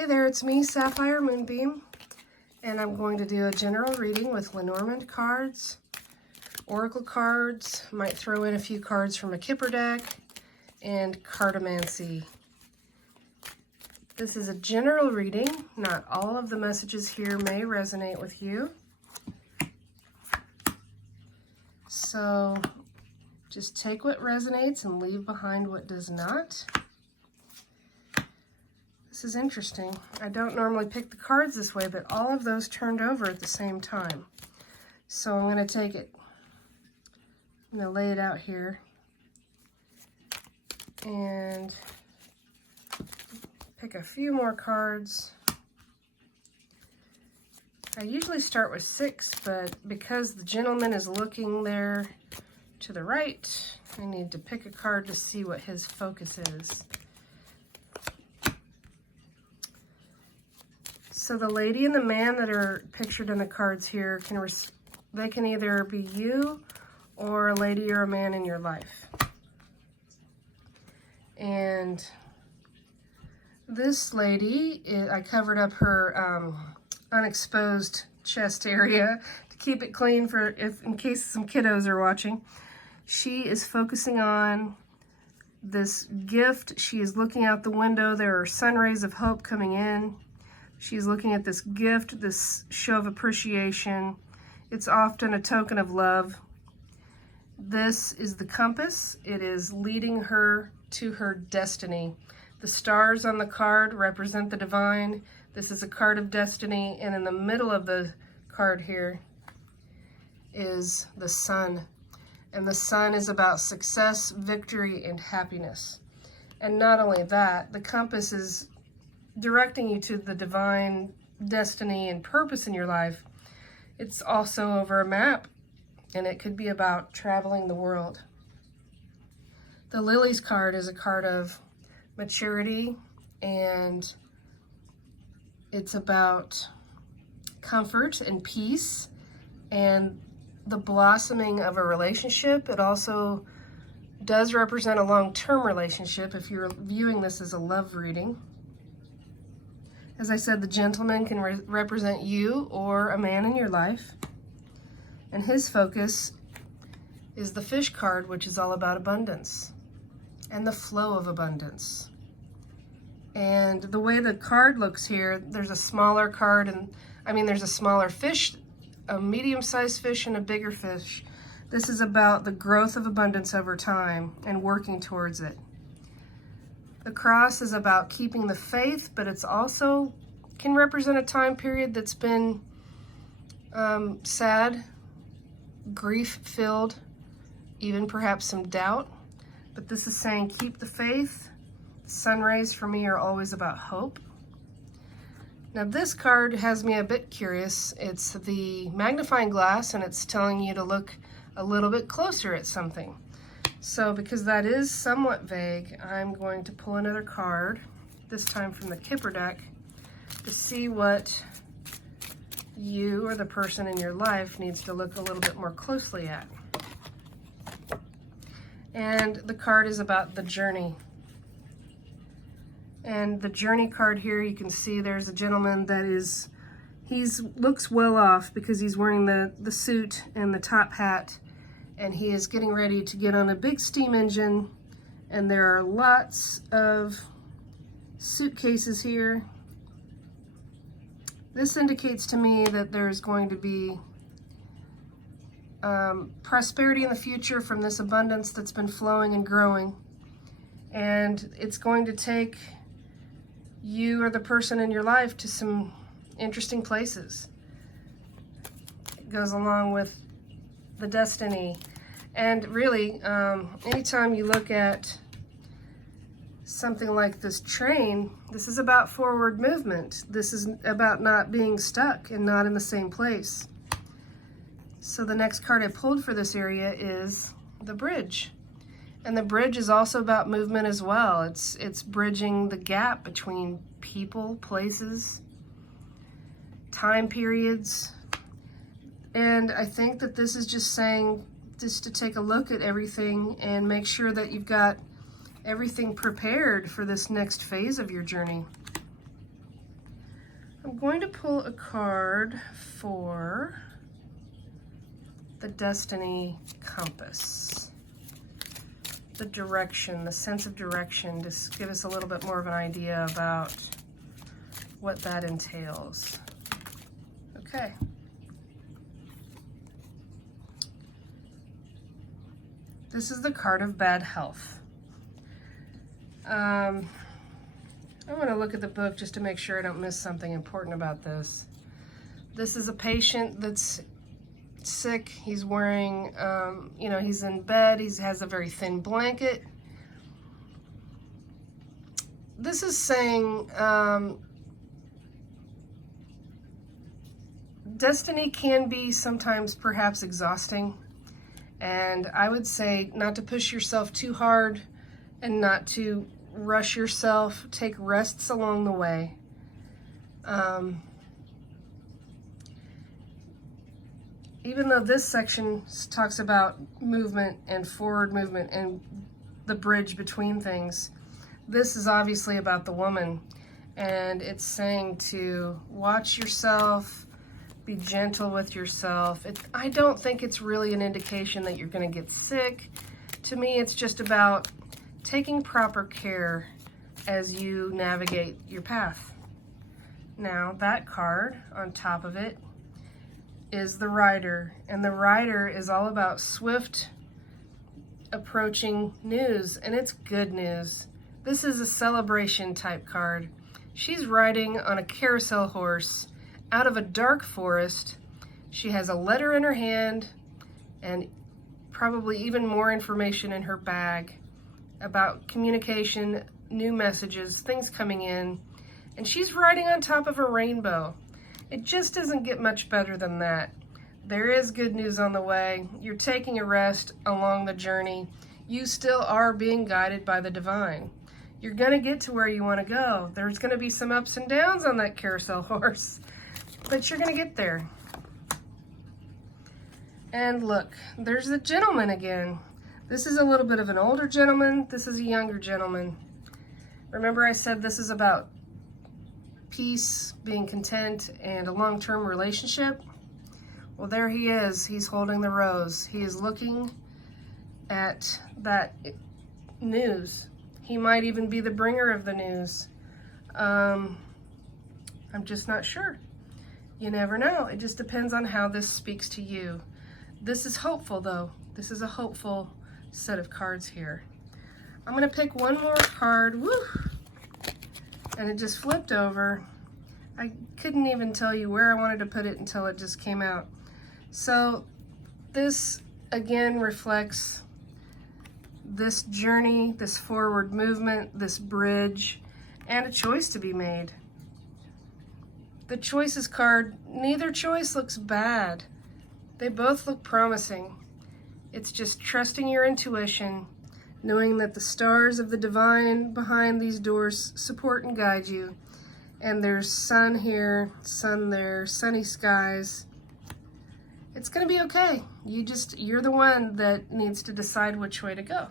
Hey there, it's me, Sapphire Moonbeam, and I'm going to do a general reading with Lenormand cards, oracle cards, might throw in a few cards from a Kipper deck, and cartomancy. This is a general reading. Not all of the messages here may resonate with you. So just take what resonates and leave behind what does not. This is interesting. I don't normally pick the cards this way, but all of those turned over at the same time. So I'm going to take it, I'm going to lay it out here and pick a few more cards. I usually start with 6, but because the gentleman is looking there to the right, I need to pick a card to see what his focus is. So the lady and the man that are pictured in the cards here, they can either be you or a lady or a man in your life. And this lady, I covered up her unexposed chest area to keep it clean in case some kiddos are watching. She is focusing on this gift. She is looking out the window. There are sun rays of hope coming in. She's looking at this gift, this show of appreciation. It's often a token of love. This is the compass. It is leading her to her destiny. The stars on the card represent the divine. This is a card of destiny, and in the middle of the card here is the sun. And the sun is about success, victory, and happiness. And not only that, the compass is directing you to the divine destiny and purpose in your life. It's also over a map, and it could be about traveling the world. The lilies card is a card of maturity, and it's about comfort and peace and the blossoming of a relationship. It also does represent a long-term relationship if you're viewing this as a love reading. As I said, the gentleman can represent you or a man in your life. And his focus is the fish card, which is all about abundance and the flow of abundance. And the way the card looks here, there's a smaller card, there's a smaller fish, a medium-sized fish, and a bigger fish. This is about the growth of abundance over time and working towards it. The cross is about keeping the faith, but it's also can represent a time period that's been sad, grief-filled, even perhaps some doubt. But this is saying keep the faith. Sun rays for me are always about hope. Now this card has me a bit curious. It's the magnifying glass, and it's telling you to look a little bit closer at something. So because that is somewhat vague, I'm going to pull another card, this time from the Kipper deck, to see what you or the person in your life needs to look a little bit more closely at. And the card is about the journey. And the journey card here, you can see there's a gentleman that looks well off because he's wearing the suit and the top hat. And he is getting ready to get on a big steam engine, and there are lots of suitcases here. This indicates to me that there's going to be prosperity in the future from this abundance that's been flowing and growing. And it's going to take you or the person in your life to some interesting places. It goes along with the destiny. And really, anytime you look at something like this train, this is about forward movement. This is about not being stuck and not in the same place. So the next card I pulled for this area is the bridge. And the bridge is also about movement as well. It's bridging the gap between people, places, time periods. And I think that this is just saying just to take a look at everything and make sure that you've got everything prepared for this next phase of your journey. I'm going to pull a card for the Destiny Compass. The direction, the sense of direction, just give us a little bit more of an idea about what that entails. Okay. This is the card of bad health. I want to look at the book just to make sure I don't miss something important about this. This is a patient that's sick. He's wearing, he's in bed. He has a very thin blanket. This is saying destiny can be sometimes perhaps exhausting. And I would say not to push yourself too hard and not to rush yourself. Take rests along the way. Even though this section talks about movement and forward movement and the bridge between things, this is obviously about the woman. And it's saying to watch yourself, be gentle with yourself. I don't think it's really an indication that you're going to get sick. To me, it's just about taking proper care as you navigate your path. Now, that card on top of it is the Rider, and the Rider is all about swift approaching news, and it's good news. This is a celebration type card. She's riding on a carousel horse out of a dark forest. She has a letter in her hand and probably even more information in her bag about communication, new messages, things coming in, and she's riding on top of a rainbow. It just doesn't get much better than that. There is good news on the way. You're taking a rest along the journey. You still are being guided by the divine. You're going to get to where you want to go. There's going to be some ups and downs on that carousel horse, but you're going to get there. And look, there's the gentleman again. This is a little bit of an older gentleman. This is a younger gentleman. Remember I said this is about peace, being content, and a long-term relationship? Well, there he is. He's holding the rose. He is looking at that news. He might even be the bringer of the news. I'm just not sure. You never know. It just depends on how this speaks to you. This is hopeful, though. This is a hopeful set of cards here. I'm going to pick one more card. Woo! And it just flipped over. I couldn't even tell you where I wanted to put it until it just came out. So this again reflects this journey, this forward movement, this bridge, and a choice to be made. The choices card, neither choice looks bad. They both look promising. It's just trusting your intuition, knowing that the stars of the divine behind these doors support and guide you. And there's sun here, sun there, sunny skies. It's going to be okay. You're the one that needs to decide which way to go.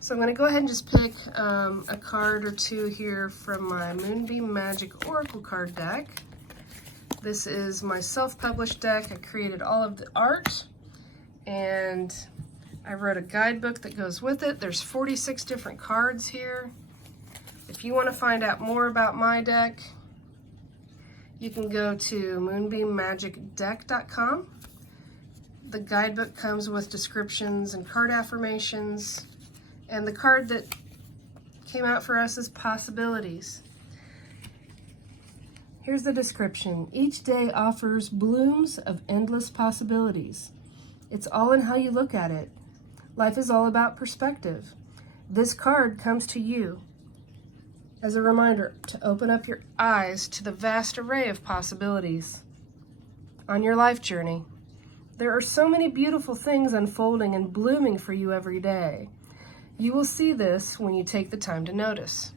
So I'm going to go ahead and just pick a card or two here from my Moonbeam Magick Oracle card deck. This is my self-published deck. I created all of the art, and I wrote a guidebook that goes with it. There's 46 different cards here. If you want to find out more about my deck, you can go to moonbeammagickdeck.com. The guidebook comes with descriptions and card affirmations, and the card that came out for us is Possibilities. Here's the description. Each day offers blooms of endless possibilities. It's all in how you look at it. Life is all about perspective. This card comes to you as a reminder to open up your eyes to the vast array of possibilities on your life journey. There are so many beautiful things unfolding and blooming for you every day. You will see this when you take the time to notice.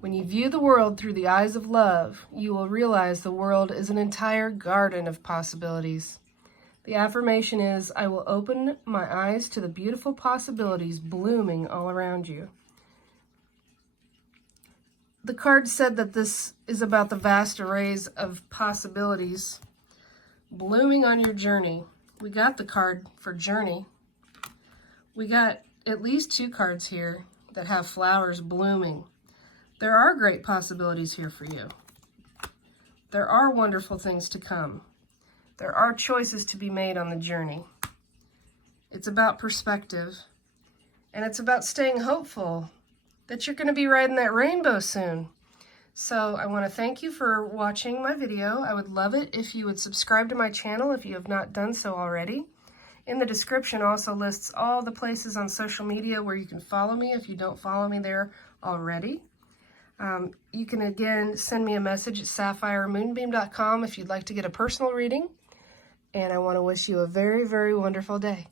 When you view the world through the eyes of love, you will realize the world is an entire garden of possibilities. The affirmation is, I will open my eyes to the beautiful possibilities blooming all around you. the card said that this is about the vast arrays of possibilities blooming on your journey. We got the card for journey. We got at least 2 cards here that have flowers blooming. There are great possibilities here for you. There are wonderful things to come. There are choices to be made on the journey. It's about perspective, and it's about staying hopeful that you're going to be riding that rainbow soon. So I want to thank you for watching my video. I would love it if you would subscribe to my channel if you have not done so already. In the description also lists all the places on social media where you can follow me if you don't follow me there already. You can again send me a message at sapphiremoonbeam.com if you'd like to get a personal reading. And I want to wish you a very, very wonderful day.